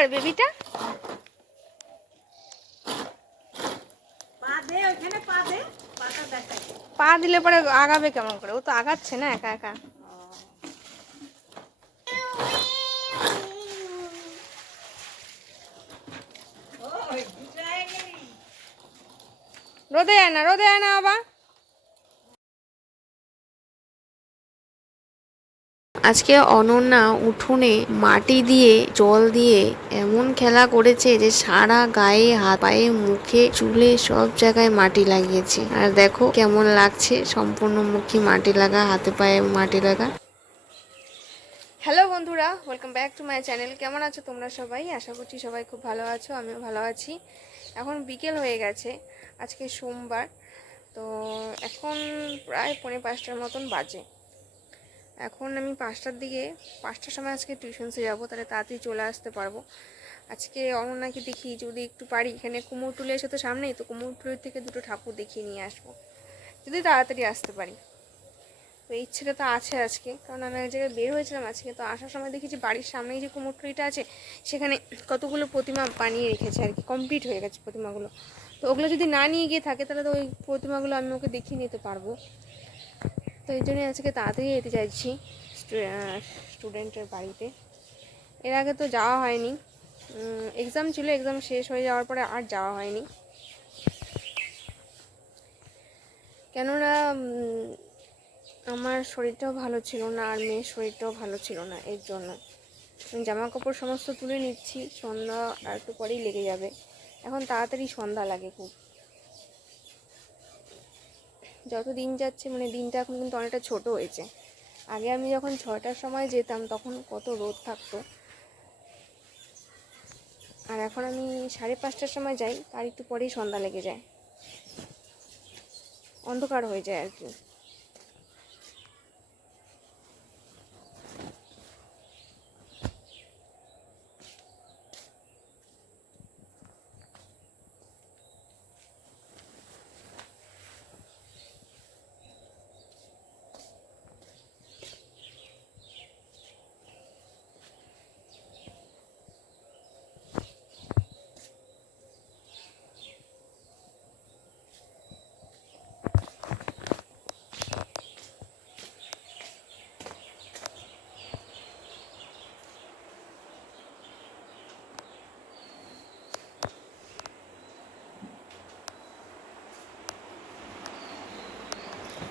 করে বেবিটা? পা দিলে পরে আগাবে কেমন করে? ও তো আগাচ্ছে না একা একা। রোদে আয় না, রোদে আয় না বাবা। আজকে অনন্যা উঠোনে মাটি দিয়ে জল দিয়ে এমন খেলা করেছে যে সারা গায়ে, হাত পায়ে, মুখে, চুলে সব জায়গায় মাটি লাগিয়েছে। আর দেখো কেমন লাগছে, সম্পূর্ণ মুখে মাটি লাগা, হাতে পায়ে মাটি লাগা। হ্যালো বন্ধুরা, welcome back to my channel. কেমন আছো তোমরা সবাই? আশা করছি সবাই খুব ভালো আছো, আমিও ভালো আছি। এখন বিকেল হয়ে গেছে, আজকে সোমবার। তো এখন প্রায় 4:45 মতন বাজে। এখন আমি 5টার সময় আজকে টিউশনসে যাবো, তাহলে তাড়াতাড়ি চলে আসতে পারবো। আজকে অনন্যাকে দেখি যদি একটু পারি, এখানে কুমোরটুলি এসে তো সামনেই, তো কুমোরটুলির থেকে দুটো ঠাকুর দেখিয়ে নিয়ে আসবো যদি তাড়াতাড়ি আসতে পারি। তো ইচ্ছেটা তো আছে আজকে, কারণ আমি এক জায়গায় বের হয়েছিলাম আজকে, তো আসার সময় দেখি যে বাড়ির সামনেই যে কুমোরটুলিটা আছে সেখানে কতগুলো প্রতিমা বানিয়ে রেখেছে আর কি, কমপ্লিট হয়ে গেছে প্রতিমাগুলো। তো ওগুলো যদি না নিয়ে গিয়ে থাকে তাহলে তো ওই প্রতিমাগুলো আমি ওকে দেখিয়ে নিতে পারবো। তো এই জন্যই আজকে তাড়াতাড়ি যেতে চাইছি স্টুডেন্টের বাড়িতে। এর আগে তো যাওয়া হয়নি, এক্সাম ছিল, এক্সাম শেষ হয়ে যাওয়ার পরে আর যাওয়া হয়নি। কেননা আমার শরীরটাও ভালো ছিল না, আর মেয়ের শরীরটাও ভালো ছিল না, এর জন্য জামা কাপড় সমস্ত তুলে নিচ্ছি। সন্ধ্যা আর একটু পরেই লেগে যাবে, এখন তাড়াতাড়ি সন্ধ্যা লাগে খুব। যত দিন যাচ্ছে মানে দিনটা এখন কিন্তু অনেকটা ছোট হয়েছে। আগে আমি যখন 6টার সময় যেতাম তখন কত রোদ থাকতো, আর এখন আমি 5:30টার সময় যাই, তার একটু পরেই সন্ধ্যা লেগে যায়, অন্ধকার হয়ে যায় আর কি।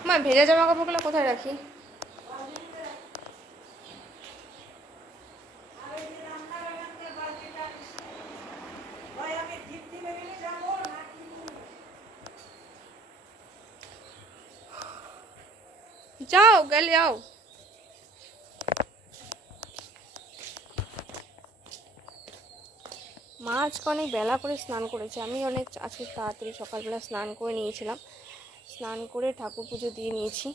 মা, ভেজা জামা কাপড়গুলো কোথায় রাখি? যাও, গেলে যাও। মা আজকে অনেক বেলা করে স্নান করেছে, আমি অনেক আজকে তাড়াতাড়ি সকালবেলা স্নান করে নিয়েছিলাম, স্নান করে ঠাকুর পুজো দিয়ে নিয়েছি।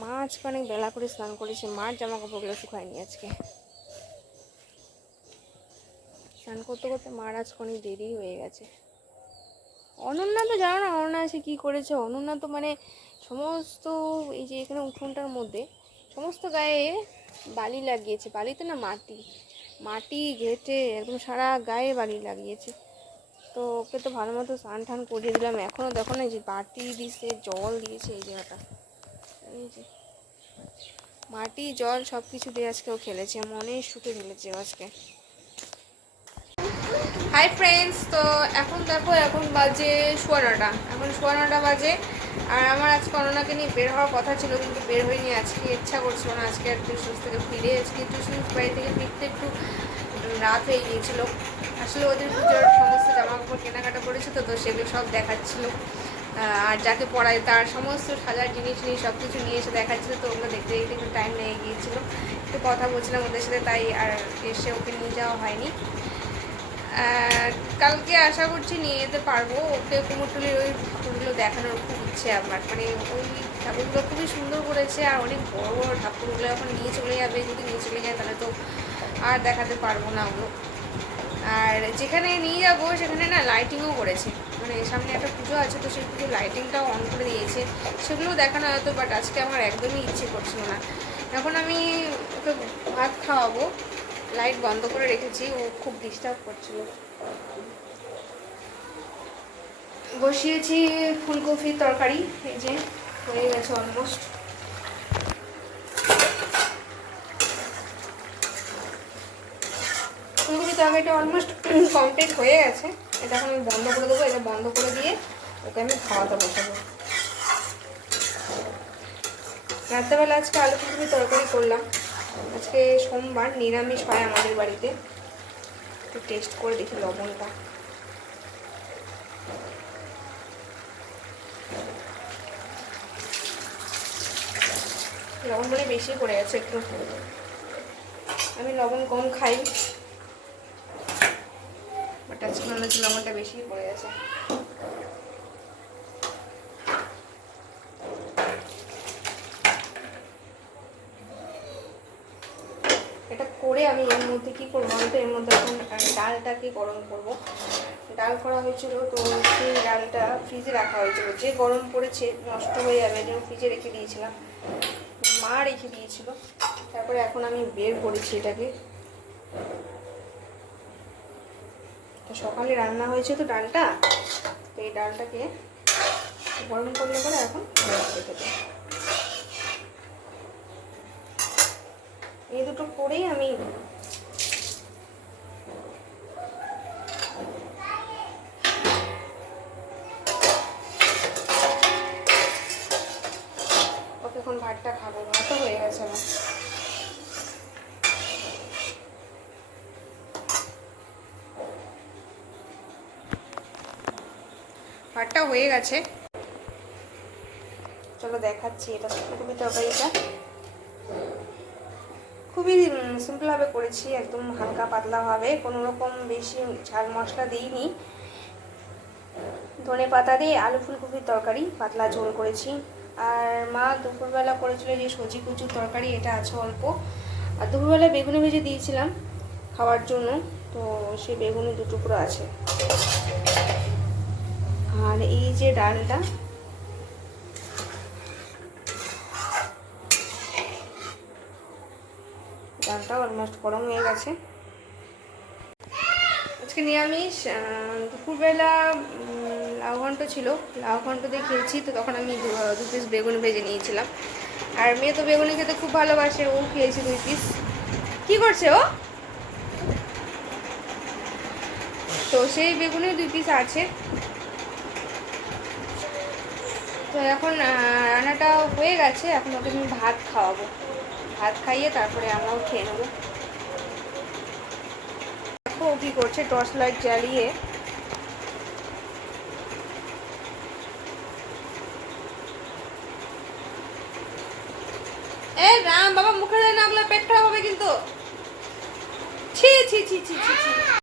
মা আজকে অনেক বেলা করে স্নান করেছে, মার জামা কাপড়গুলো শুকায়নি আজকে। স্নান করতে করতে মার আজকে অনেক দেরি হয়ে গেছে। অনন্যা তো জানো না অনন্যা এসে কী করেছে। অনন্যা তো মানে সমস্ত এই যে এখানে উঠোনটার মধ্যে সমস্ত গায়ে বালি লাগিয়েছে, বালিতে না মাটি, মাটি ঘেটে একদম সারা গায়ে বালি লাগিয়েছে। তো ওকে তো ভালো মতো স্নান টান করিয়ে দিলাম, এখনও দেখো না যে বাটি দিয়েছে, জল দিয়েছে, এই জায়গাটা এই যে মাটি জল সব কিছু দিয়ে আজকে ও খেলেছে, মনে সুখে খেলেছে আজকে। হাই ফ্রেন্ডস, তো এখন দেখো এখন বাজে 9:15, এখন 9:15 বাজে। আর আমার আজকে অনন্যাকে নিয়ে বের হওয়ার কথা ছিল, কিন্তু বের হয়নি, আজকে ইচ্ছা করছিল না। আজকে আর টিউশন থেকে ফিরে, আজকে টিউশন বাড়ি থেকে ফিরতে একটু রাত হয়ে গিয়েছিল। আসলে ওদের পুজোর সমস্ত জামা কাপড় কেনাকাটা করেছে, তো সেগুলো সব দেখাচ্ছিল। আর যাকে পড়ায় তার সমস্ত সাজার জিনিস নিয়ে সব কিছু নিয়ে এসে দেখাচ্ছিলো, তো ওগুলো দেখতে দেখতে একটু টাইম লেগে গিয়েছিলো। একটু কথা বলছিলাম ওদের সাথে, তাই আর এসে ওকে নিয়ে যাওয়া হয়নি। কালকে আশা করছি নিয়ে যেতে পারবো ওকে। কুমোরটুলির ওই ঠাকুরগুলো দেখানোর খুব ইচ্ছে আমার, মানে ওই ঠাকুরগুলো খুবই সুন্দর করেছে, আর অনেক বড় বড় ঠাকুরগুলো এখন নিয়ে চলে যাবে। যদি নিয়ে চলে যায় তাহলে তো আর দেখাতে পারবো না ওগুলো। আর যেখানে নিয়ে যাবো সেখানে না লাইটিংও করেছে, মানে সামনে একটা পুজো আছে, তো সেই পুজোর লাইটিংটাও অন করে দিয়েছে, সেগুলোও দেখানো হয়তো। বাট আজকে আমার একদমই ইচ্ছে করছিল না। এখন আমি ওকে ভাত খাওয়াবো, লাইট বন্ধ করে রেখেছি, ও খুব ডিস্টার্ব করছিল। বসিয়েছি ফুলকপির তরকারি, এই যে হয়ে গেছে অলমোস্ট। ফুলকপির তরকারিটা অলমোস্ট কমপ্লিট হয়ে গেছে। এটা এখন আমি বন্ধ করে দেবো। এটা বন্ধ করে দিয়ে ওকে আমি খাওয়াতে বসাবো। রাত্রেবেলা আজকে আলু ফুলকপির তরকারি করলাম। আজকে সোমবার, নিরামিষ হয় আমাদের বাড়িতে। একটু টেস্ট করে দেখি লবণটা। লবণ মানে বেশি পড়ে গেছে একটু, আমি লবণ কম খাই, বাট আজকে মনে হচ্ছে লবণটা বেশি পড়ে গেছে। এটা করে আমি এর মধ্যে কী করবো, আমি তো এর মধ্যে এখন ডালটাকে গরম করব। ডাল করা হয়েছিল, তো সেই ডালটা ফ্রিজে রাখা হয়েছিল। যে গরম পড়েছে নষ্ট হয়ে যাবে, যেন ফ্রিজে রেখে দিয়েছিলাম, মা রেখে দিয়েছিল। তারপরে এখন আমি বের করেছি এটাকে। তো সকালে রান্না হয়েছে তো ডালটা, তো এই ডালটাকে গরম করলে পরে এখন রেখে দেবো। এই দুটো করেই আমি ওকে এখন ভাতটা খাবো। ভাতও হয়ে গেছে আমার। ভাতটা হয়ে গেছে, চলো দেখাচ্ছি। এটা ফুলকপি তরকারিটা খুবই সিম্পলভাবে করেছি, একদম হালকা পাতলাভাবে, কোনো রকম বেশি ঝাল মশলা দিইনি। ধনে পাতা দিয়ে আলু ফুলকপির তরকারি পাতলা ঝোল করেছি। আর মা দুপুরবেলা করেছিল যে সজি কুচুর তরকারি, এটা আছে অল্প। আর দুপুরবেলা বেগুনি ভেজে দিয়েছিলাম খাওয়ার জন্য, তো সেই বেগুনি 2 টুকরো আছে। আর এই যে ডালটা, ডালটা অলমোস্ট গরম হয়ে গেছে। আজকে নিরামিষ। দুপুরবেলা লাউ ঘন্ট ছিল, লাউ ঘন্ট দিয়ে খেয়েছি। তো তখন আমি 2 পিস বেগুন ভেজে নিয়েছিলাম। আর মেয়ে তো বেগুনি খেতে খুব ভালোবাসে, ও খেয়েছে 2 পিস। কি করছে ও? তো সেই বেগুনি 2 পিস আছে। তো এখন রান্নাটা হয়ে গেছে, এখন ওকে আমি ভাত খাওয়াবো। ভাত খাইয়ে তারপরে আমরাও খেয়ে নেবো। দেখো ও কী করছে, টর্চ লাইট জ্বালিয়ে। এই রাম বাবা, মুখে দেয় না, ওগুলো পেট খারাপ হবে কিন্তু। ছি ছি ছি ছি ছি ছি।